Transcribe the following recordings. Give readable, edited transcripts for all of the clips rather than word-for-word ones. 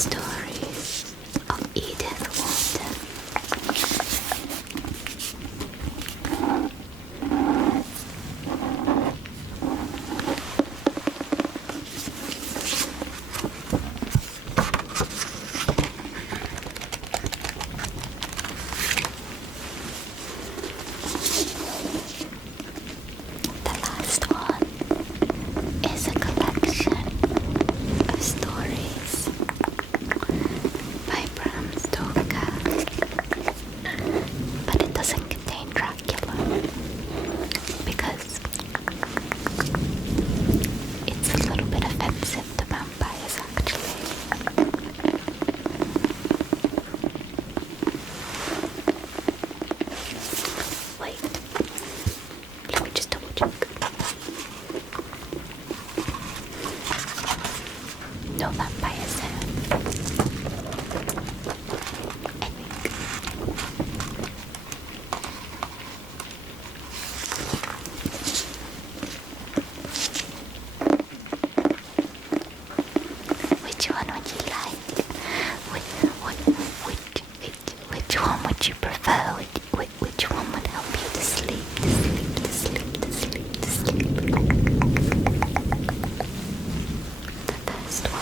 Stories of Edith Walton. The last one is a collection of stories by Bram Stoker, but it doesn't contain Dracula because it's a little bit offensive to vampires, actually. Wait, let me just double check. No vampires there. Which one would you like? Which one would you prefer? Which one would help you to sleep? The first one.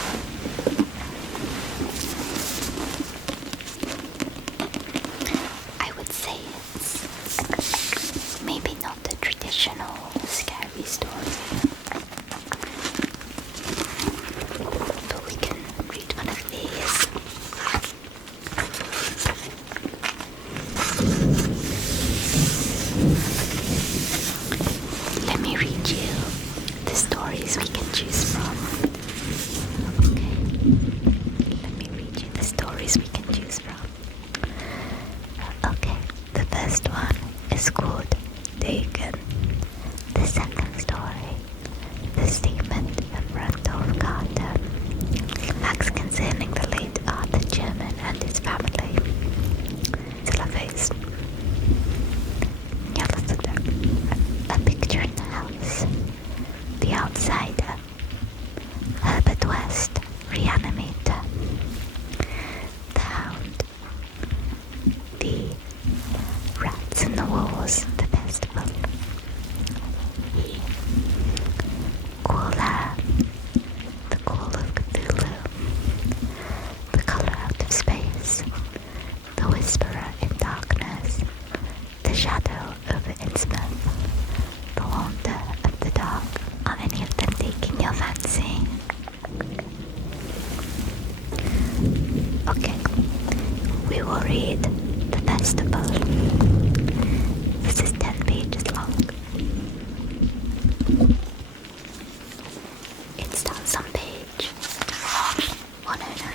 I would say it's maybe not the traditional scary story, but we can read one of these. Let me read you the stories we can choose from. Okay, let me read you the stories we can choose from. Okay, the first one is called Taken. The second story, The Statement of Randolph Carter. Facts concerning the late Arthur German and his family. Slaves. A Picture in the House. The Outsider. Herbert West, Reanimator. The Hound. The Rats and the Wolves, the Festival. Cooler. The Call of Cthulhu. The Color Out of Space. The Whisperer in Darkness. The Shadow over Innsmouth. The Wonder of the Dark. Are any of them taking your fancy? Okay, we will read The Festival. This is 10 pages long. It starts on page 109.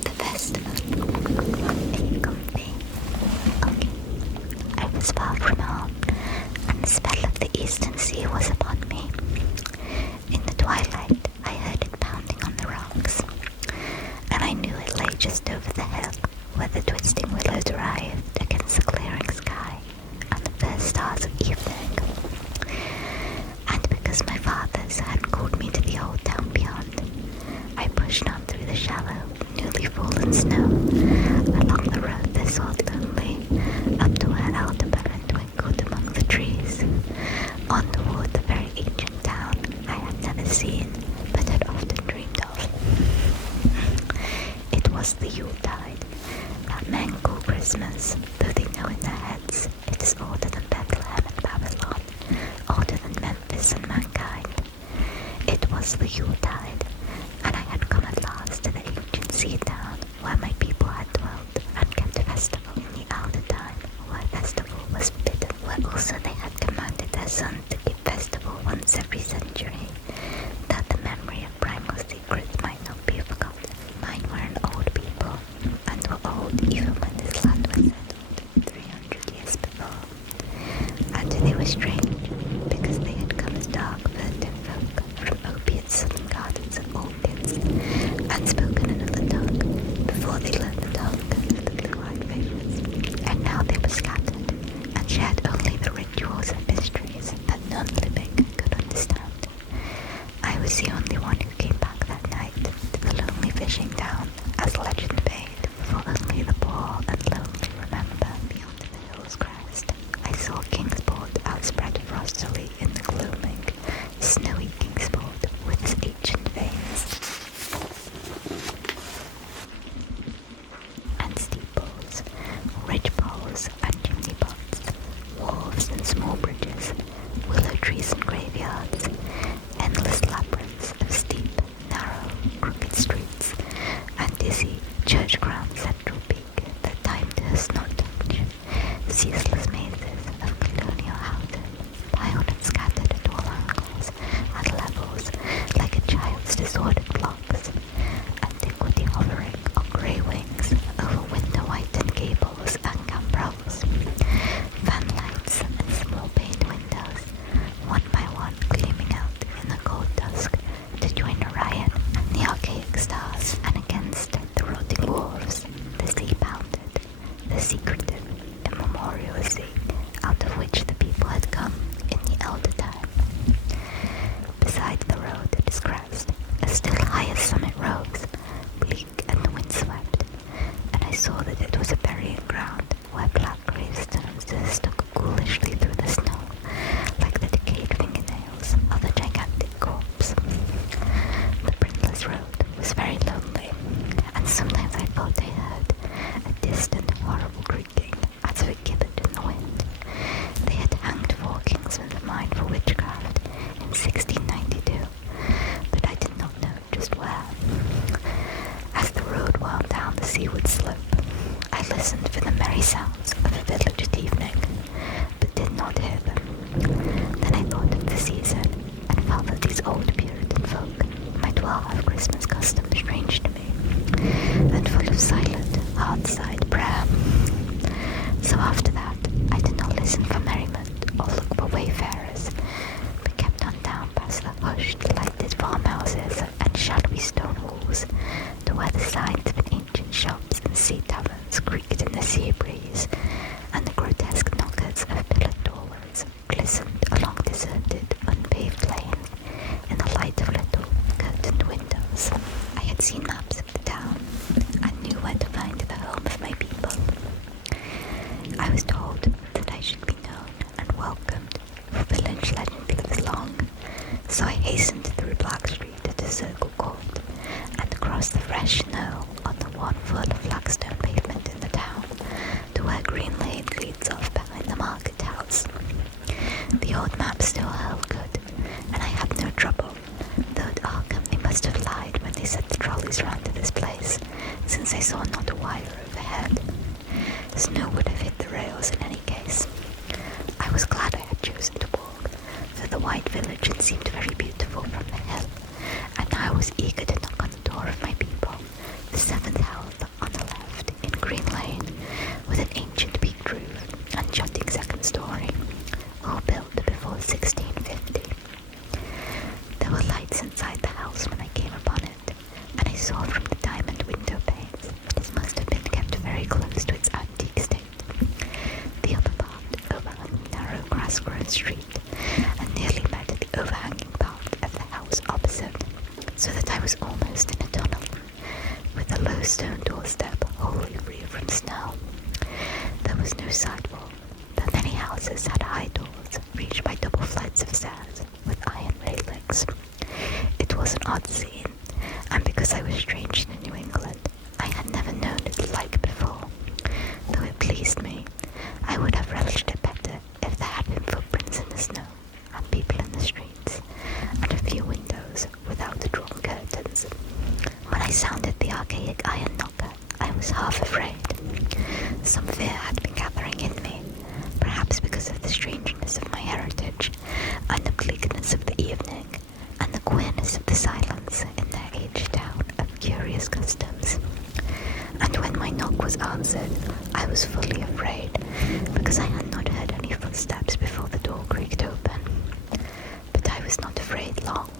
The Festival. Are you comfy? Okay. I was far from home, and the spell of the eastern sea was upon me. In the twilight, I heard it pounding on the rocks, and I knew it lay just over the hill where the twisting willows writhed against the clearing sky and the first stars of evening. And because my fathers had called me to the old town beyond, I pushed on through the shallow, newly fallen snow, along the road that soared lonely, up to where Aldebaran twinkled among the trees, on toward the very ancient town I had never seen, but had often dreamed of. It was the Yuletide, that men call Christmas, though they know in their heads it is older than Bethlehem and Babylon, older than Memphis and mankind. It was the Yuletide, and I had come at last to the ancient sea town where my people had dwelt and kept festival in the elder time, where festival was forbidden, where also they had commanded their son to keep festival once every century, that the memory of primal secrets might not be forgotten. Mine were an old people, and were old even when this land ceaseless mazes of colonial houses, piled and scattered at all angles and levels like a child's disordered blocks, antiquity hovering on grey wings over window-whitened gables and gambrels, fan lights and small paned windows, one by one gleaming out in the cold dusk to join Orion and the archaic stars, and against the rotting wharves the sea pounded, the secretive, immemorial sea out of which the people had come in the elder time. Beside the road it is crest, a still higher summit rose, bleak and windswept, and I saw that it was a burying ground where black gravestones stuck ghoulishly through the snow, like the decayed fingernails of a gigantic corpse. The Brindless Road was very lonely, and sometimes I thought I heard a distant, horrible creaking as if it gibbered in the wind. They had hanged 4 kings of the mine for witchcraft in 1692, but I did not know just where. As the road wound down the seaward slope, I listened for the merry sounds of a village at evening, but did not hear them. Then I thought of the season, and felt that these old Puritan folk might well have Christmas customs strange to me, and full of silent, hard-sighed prayer. So after that, I did not listen for merriment or look for wayfarers, but kept on down past the hushed, lighted farmhouses and shadowy stone walls, to where the signs of ancient shops and sea taverns creaked in the sea breeze, and the grotesque knockers of pillared doorways glistened along deserted, unpaved lanes in the light of little curtained windows. I had seen maps of the town, and knew where to find the home of my people. I was told that I should be known and welcomed, for village legend lives long, so I hastened through Black Street to Circle Court, and across the fresh snow on the one foot of flagstone pavement in the town, to where Green Lane leads off behind the market house. The old map still held good, and I had no trouble, though our company must have lied when they said the trolleys ran to this place, since I saw not a wire overhead. Snow would have hit the rails in any case. I was glad I had chosen to walk, for the white village had seemed very beautiful from the hill, and I was eager to knock on the door of my people, the 7th house on the left in Green Lane, with an ancient peaked roof and jutting 2nd story, all built before 1650. There were lights inside the house when I came upon it, and I saw from the diamond window panes that it must have been kept very close to its antique state. The upper part overhung a narrow grass-grown street, and nearly met the overhanging part of the house opposite, so that I was almost in a tunnel, with a low stone doorstep wholly free from snow. There was no sidewalk, but many houses had high doors reached by double flights of stairs with iron railings. It was an odd scene, and because I was strange to New England, I had never known its like before. Though it pleased me, I would have relished it better if there had been footprints in the snow, and people in the streets, and a few windows without drawn curtains. When I sounded the archaic iron knocker, I was half afraid. Some fear had been gathering in me, perhaps because of the strangeness of my heritage, and the bleakness of the evening, and the queerness of the silence in their aged town of curious customs. And when my knock was answered, I was fully afraid, because I had not heard any footsteps before the door creaked open. But I was not afraid long,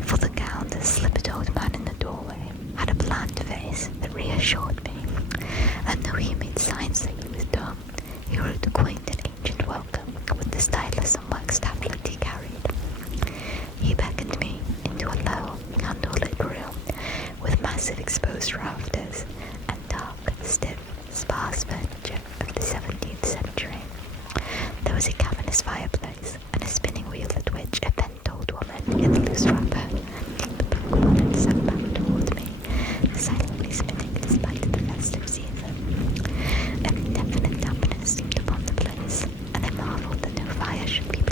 for the gowned, slippered old man in the doorway had a bland face that reassured me, and though he made signs that he was dumb, he wrote a quaint and ancient welcome with the stylus and wax tablet he carried. He beckoned me into a low, candle-lit room with massive exposed rafters and dark, stiff, sparse furniture of the 17th century. There was a cavernous fireplace and a spinning wheel at which a bent old woman in a loose wrapper. The poor woman sat back toward me, silently spinning despite the festive season. An indefinite dampness seemed upon the place, and I marveled that no fire should be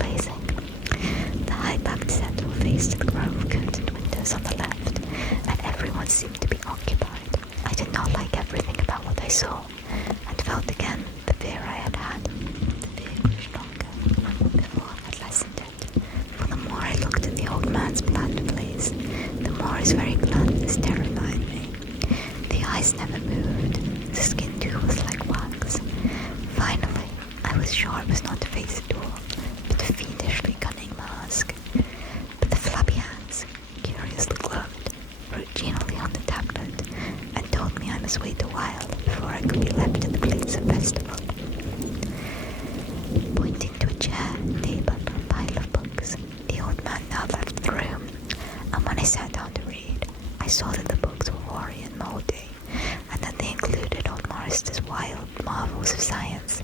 marvels of science,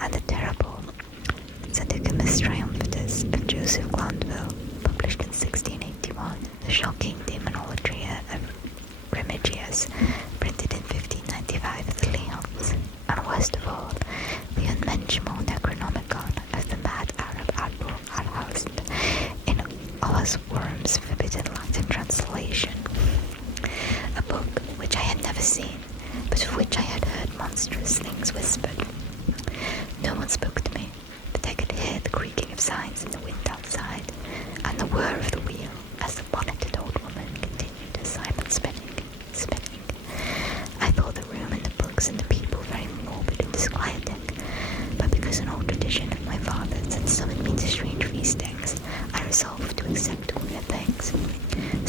and the terrible Bubblegumasmr Triumphatus of Joseph Glanville, published in 1681, the shocking Demonology of Remigius, printed in 1595 at the Lyons, and worst of all, the unmentionable Necronomicon of the mad Arab Admiral Alhausen in Osworm's forbidden Latin translation, a book which I had never seen, but of which I had heard monstrous things whispered. No one spoke to me, but I could hear the creaking of signs in the wind outside, and the whir of the wheel as the bonneted old woman continued her silent spinning. I thought the room and the books and the people very morbid and disquieting, but because an old tradition of my father's had summoned me to strange feastings, I resolved to accept queer things.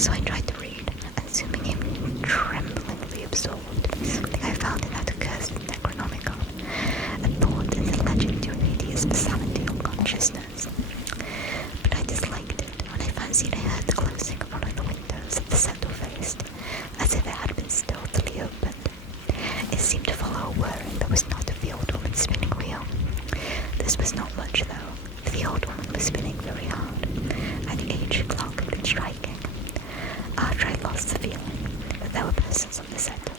So I tried to read, and soon became tremblingly absorbed by something I found in that accursed Necronomicon, a thought in the legend to hideous personality of consciousness. But I disliked it when I fancied I heard the closing of one of the windows of the settle faced, as if it had been stealthily opened. It seemed to follow a whirring that was not of the old woman's spinning wheel. This was not much, though, for the old woman was spinning very hard, and the aged clock had been striking. After I lost the feeling that there were persons on the settle,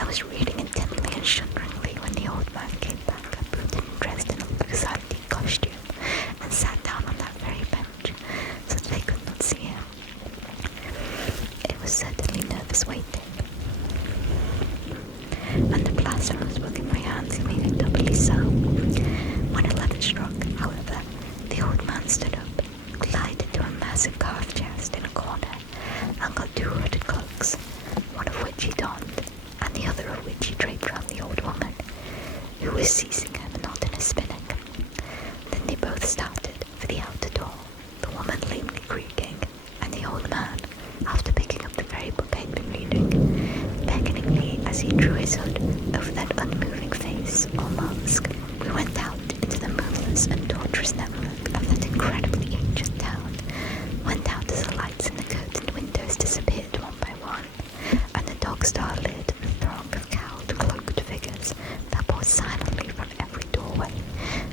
I was reading intently and shudderingly when the old man came back, booted and dressed in a loose antique costume, and sat down on that very bench, so that I could not see him. It was certainly nervous waiting, and the plaster was book in my hands made it doubly so. When 11 struck, however, the old man stood up, glided to a massive carved chest in a corner, and got 2 hooded cloaks, one of which he donned, and the other of which he draped round the old woman, who was ceasing her monotonous spinning. Then they both started for the outer door, the woman lamely creaking, and the old man, after picking up the very book I had been reading, beckoning me as he drew his hood over that unmoving face or mask. We went out into the moonless and tortuous network of that incredibly ancient town, went out as the lights in the curtained windows disappeared one by one, and the dog star-lit throng of cowed, cloaked figures that poured silently from every doorway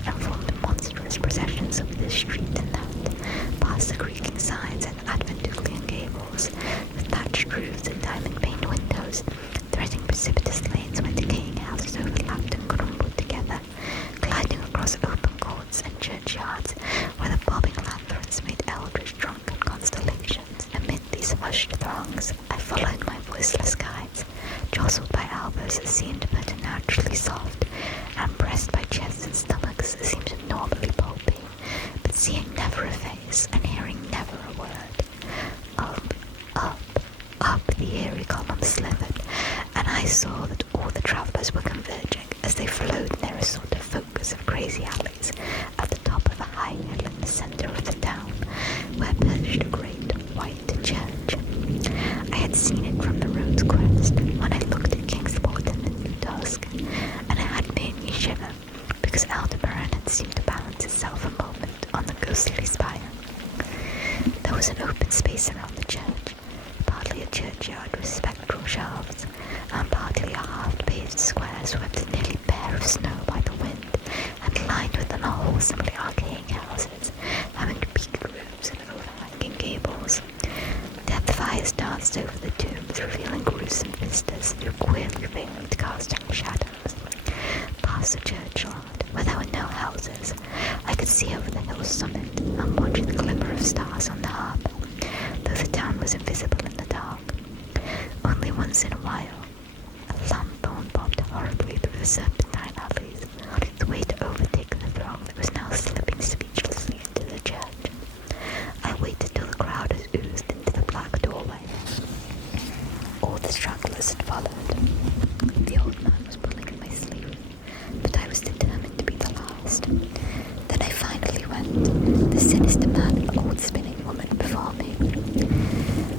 and formed monstrous processions up this street and that, past the creaking signs and adventitious gables, with thatched roofs and diamond-paned windows, threading precipitous lanes where decaying houses overlapped and crumbled together, gliding across open courts and churchyards where the bobbing lanterns made eldritch drunken constellations. Amid these hushed throngs, I followed my voiceless guides, jostled by elbows that seemed preternaturally soft, and pressed by chests and stomachs that seemed abnormally pulpy, but seeing never a face and hearing never a word. Up the eerie columns slithered, and I saw that all the travellers were converging as they flowed near a sort of focus of crazy alleys at the top of a high hill in the centre of the town, where perched a great white church. I had seen it from the road's crest when I looked at Kingsport in the dusk, and it had made me shiver, because Aldebaran had seemed to balance itself a moment on the ghostly spire. There was an open space around the church, partly a churchyard with spectral shafts, and partly a half-paved square swept nearly bare of snow by the wind, and lined with unwholesomely archaic houses, having peaked roofs and overhanging gables. Death fires danced over the tombs, revealing gruesome vistas through queerly veiled casting shadows. Past the churchyard, where there were no houses, I could see over the hill's summit and watch the glimmer of stars on the harbour, though the town was invisible in the dark. Only once in a while, a lanthorn bobbed horribly through the serpentine alleys, on its way to overtake the throng that was now slipping speechlessly into the church. I waited till the crowd had oozed into the black doorway. All the stragglers had followed. The old man was pulling at my sleeve, but I was determined to be the last. Then I finally went, the sinister man and old spinning woman before me.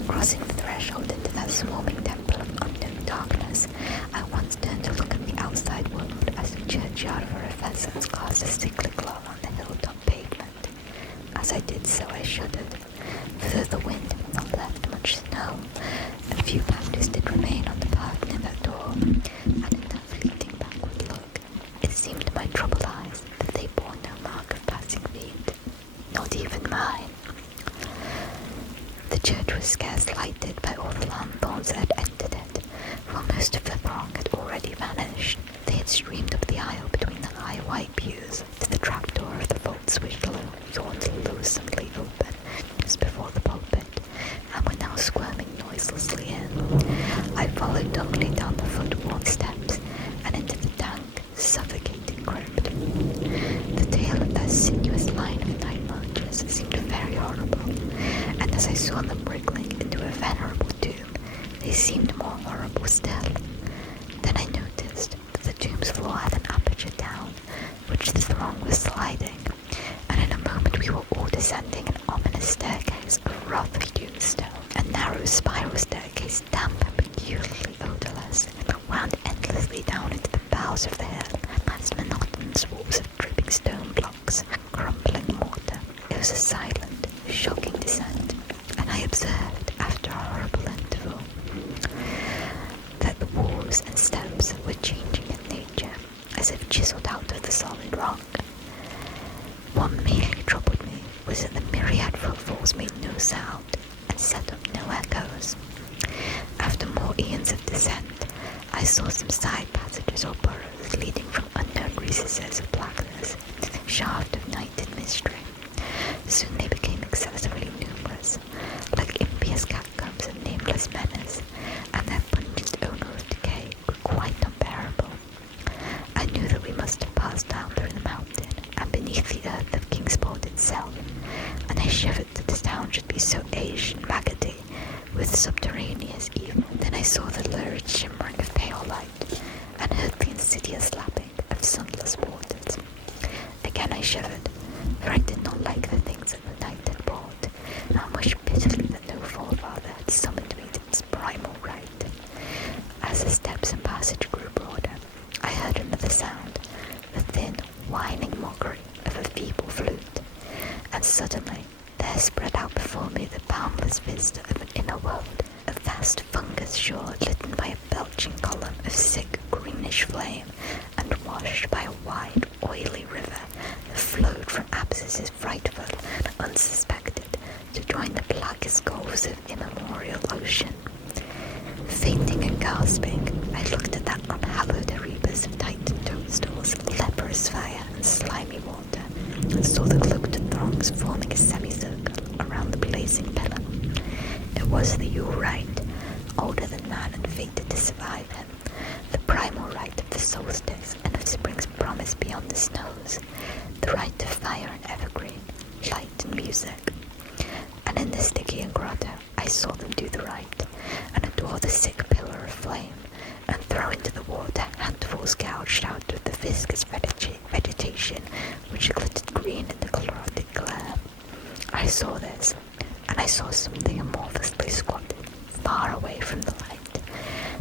Crossing the threshold into that swarming temple of unknown darkness, I once turned to look at the outside world as the churchyard of a effervescence cast a sickly glow on the hilltop pavement. As I did so, I shuddered, for though the wind had not left much snow, a few patches did remain on the path near that door, and in that fleeting backward look, It seemed to my troubled eyes that they bore no mark of passing feet, not even mine. The church was scarce lighted by all the lanthorns that had entered it, while most of the throng had already vanished. They had streamed up the aisle between the high white pews to the trapdoor of the vault switch loosely open just before the pulpit, and were now squirming noiselessly in. I followed dumbly down the foot-worn steps and into the dank, suffocating crypt. The tale of that sinuous line of night marchers seemed very horrible, and as I saw them wriggling into a venerable tomb, they seemed more horrible still. Then I noticed that the tomb's floor had an aperture down, which the throng was sliding, and in a moment we were all descending an ominous staircase of rough-hewn stone. A narrow spiral staircase, damp and peculiarly odorless, wound endlessly down into the bowels of the hill, past monotonous walls of dripping stone blocks, crumbling mortar. It was a silent, shocking descent, and I observed, after a horrible interval, that the walls and steps were changing in nature, as if chiselled out of the solid rock. What mainly troubled me was that the myriad footfalls made no sound and set up no echoes. After more eons of descent, I saw some side passages or burrows leading from unknown recesses of blackness to the shaft of night and mystery. Soon they became excessively numerous, like impious catacombs of nameless menace, and their pungent odour of decay grew quite unbearable. I knew that we must have passed down through the mountain and beneath the earth of Kingsport itself, and I shivered that the town should be so aged and maggoty, with subterraneous evil. Then I saw the lurid shimmering of pale light, and heard the insidious lapping of sunless waters. Again I shivered, for I did not like the things that the night had brought, and I wished bitterly that no forefather had summoned me to this primal rite. As the steps and passage grew broader, I heard another sound, the thin, whining mockery of a feeble flute, and suddenly there spread out before me the boundless vista of an inner world, a vast fungus shore lit by a belching column of sick greenish flame, and washed by a wide, oily river that flowed from abscesses frightful and unsuspected to join the blackest gulfs of immemorial ocean. Fainting and gasping, I looked at that unhallowed Erebus of tightened toadstools, leprous fire, and slimy water, and saw the cloaked throngs forming a semicircle around the blazing pillar. It was the Yule rite, older than man and fated to survive him, the primal rite of the solstice and of spring's promise beyond the snows, the rite of fire and evergreen, light and music. And in the Stygian grotto, I saw them do the rite, and adore the sick pillar of flame, and throw into the water handfuls gouged out of the viscous vegetation which glittered green in the chlorotic glare. I saw this, and I saw something amorphously squatted far away from the light,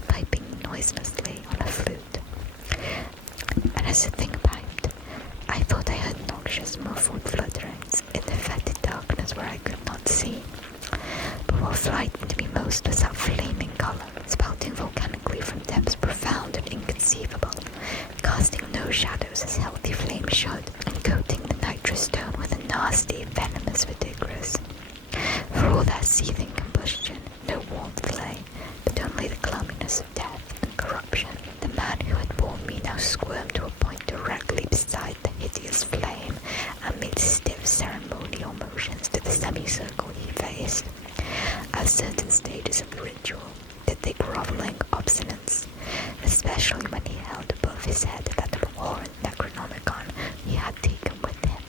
piping noiselessly on a flute. And as the thing piped, I thought I heard noxious muffled flutterings in the fetid darkness where I could not see. But what frightened me most was that flaming column, spouting volcanically from depths profound and inconceivable, casting no shadows as healthy flames should, and coating the nitrous stone with a nasty, venomous verdigris. For all that seething combustion, no warmth lay, but only the clamminess of death and corruption. The man who had borne me now squirmed to a point directly beside the hideous flame, and made stiff ceremonial motions to the semicircle he faced. At certain stages of the ritual did they grovelling obstinance, especially when he held above his head that abhorrent Necronomicon he had taken with him,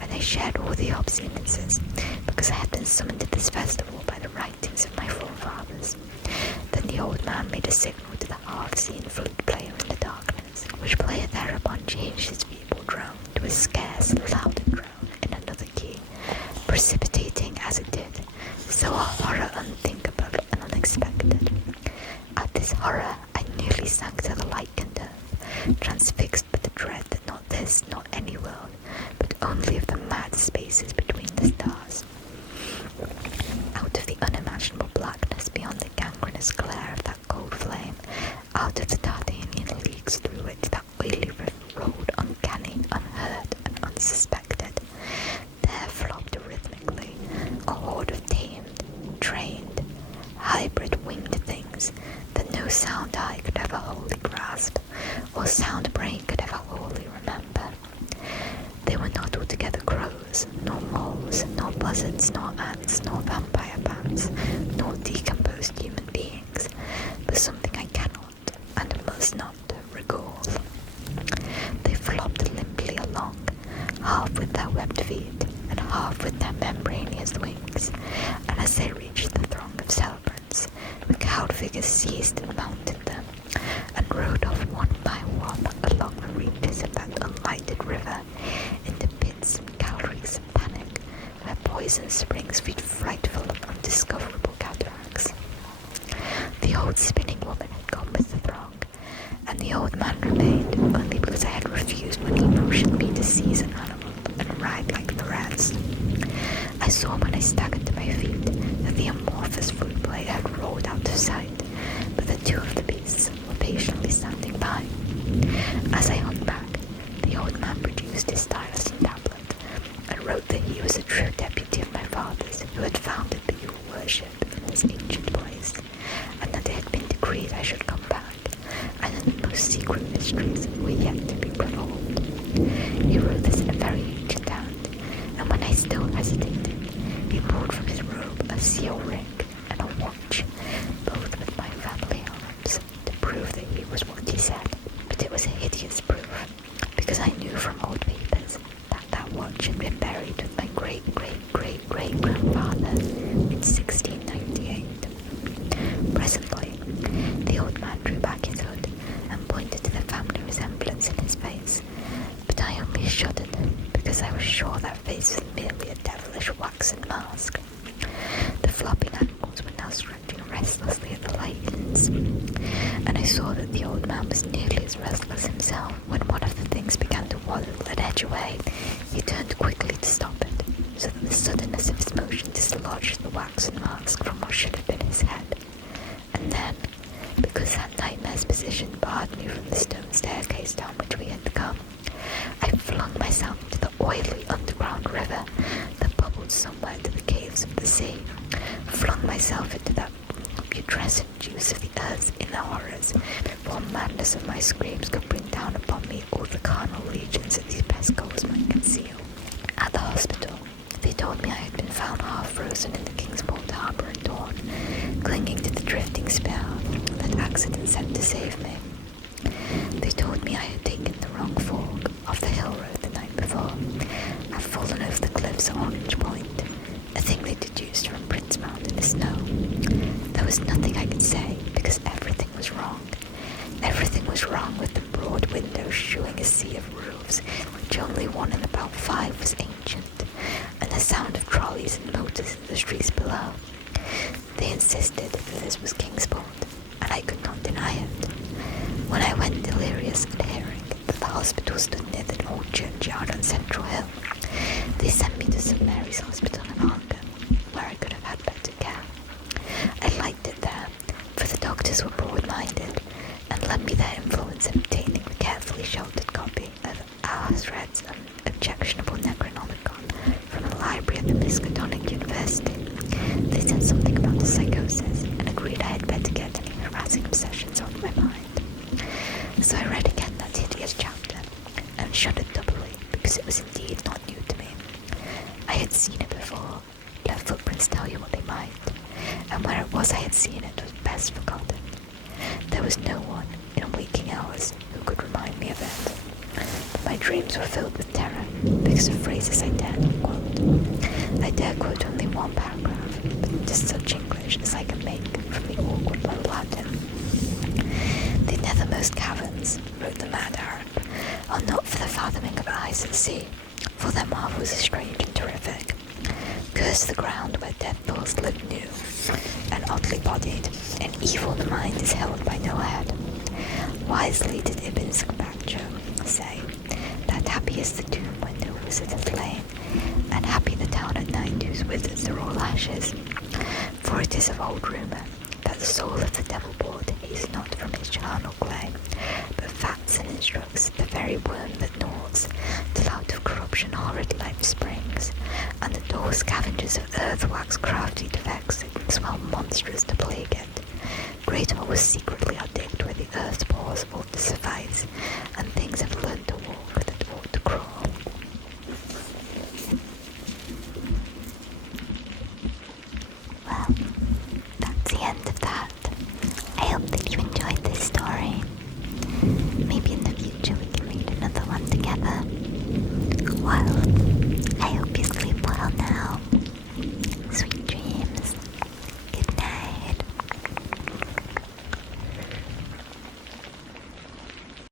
and I shared all the obstinances, because I had been summoned to this festival by the writings of my forefathers. Then the old man made a signal to the half-seen flute player in the darkness, which player thereupon changed his feeble drone to a scarce, louder drone in another key, precipitating, as it did, so a horror unthinkable and unexpected. At this horror I nearly sank to the lichened earth, transfixed with the dread that not this, not any world, but only of the mad spaces between the stars. Out of the unimaginable blackness beyond the gangrenous glare of that cold flame, out of the Dardanian leagues through which that oily river rolled gnomes, nor buzzards, nor ants, nor vampire bats, nor decomposed human beings, but something I cannot and must not recall. They flopped limply along, half with their webbed feet and half with their membranous wings, and as they reached the throng of celebrants, the cowed figures seized and mounted them, and rode off one by one along the reaches of that unlighted river into pits, galleries, and panic, where poison springs feed frightful and undiscoverable cataracts. The old spinning woman had gone with the throng, and the old man remained only because I had refused when he motioned me to seize an animal and ride like the rest. I saw when I staggered to my feet that the amorphous fruit plate had rolled out of sight, but the two of the beasts were patiently standing by. As I hung back, the old man produced his stylus and tablet, and wrote that he was a true deputy of my father's, who had founded the uhhh worship in this ancient place, and that it had been decreed I should come back, and that the most secret mysteries were yet to be resolved. He wrote this in a very ancient hand, and when I still hesitated, he pulled from his robe a seal ring and a watch, both with my family arms, to prove that he was what he said. But it was a hideous proof, because I knew from old papers that that watch had been buried with my great-great-great-great-grandfather in 1698. Presently, the old man drew back his hood and pointed to the family resemblance in his face, but I only shuddered, because I was sure that face was merely a devilish waxen mask. The flopping animals were now stretching restlessly at the light ends, and I saw that the old man was nearly as restless himself. When one of the things began to waddle and edge away, he turned quickly to stop it, so that the suddenness of his motion dislodged the waxen mask from what should have been his head. And then, because that nightmare's position barred me from the stone staircase down which we had come, I flung myself into the oily underground river that bubbled somewhere to the caves of the sea, flung myself into that putrescent juice of the earth's inner horrors, before madness of my screams could bring down upon me all the carnal legions that these pestilences might conceal. At the hospital, they told me I had been found half frozen in the Kingsport harbour at dawn, clinging to the drifting spear that accident sent to save me. They told me I had taken the wrong fork off the hill road the night before, had fallen over the cliffs at Orange Point, a thing they deduced from Prince Mountain in the snow. There was nothing I could say, because everything was wrong. Everything was wrong with the broad windows shewing a sea of roofs, which only one in about 5 was ancient, and the sound of trolleys and motors in the streets below. They insisted that this was Kingsport, and I could not deny it. When I went delirious at hearing that the hospital stood near the old churchyard on Central Hill, they sent me to St Mary's Hospital in Arkham, where I could have had better care. I liked it there, for the doctors were broad-minded, and lent me their influence in obtaining the carefully sheltered copy of Ahasred's objectionable Necronomicon from the library at the Miskatonic University. They said something about the psychosis, and agreed I had better get any harassing obsessions off my mind. So I read again that hideous chapter, and shuddered doubly, because it was indeed not new to me. I had seen it before, let footprints tell you what they might, and where it was I had seen it was best forgotten. There was no one, in waking hours, who could remind me of it. But my dreams were filled with terror, because of phrases I dared not quote. I dare quote only one paragraph, but just such English as I can make from the awkward low Latin. The nethermost caverns, wrote the mad Arab, are not for the fathoming of eyes at sea, for their marvels are strange and terrific. Curse the ground where dead thoughts live new, and oddly bodied, and evil the mind is held by no head. Wisely did Ibn Sqabacho say, that happy is the tomb where no wizard has lain, and happy the town at night whose wizards are all ashes. For it is of old rumour that the soul of the devil-board is not from his charnel clay, but fats and instructs the very worm that gnaws, till out of corruption horrid life springs, and the dull scavengers of earth wax crafty defects that swell monstrous to plague it. Great holes secretly are digged where the earth's pores ought to suffice, and things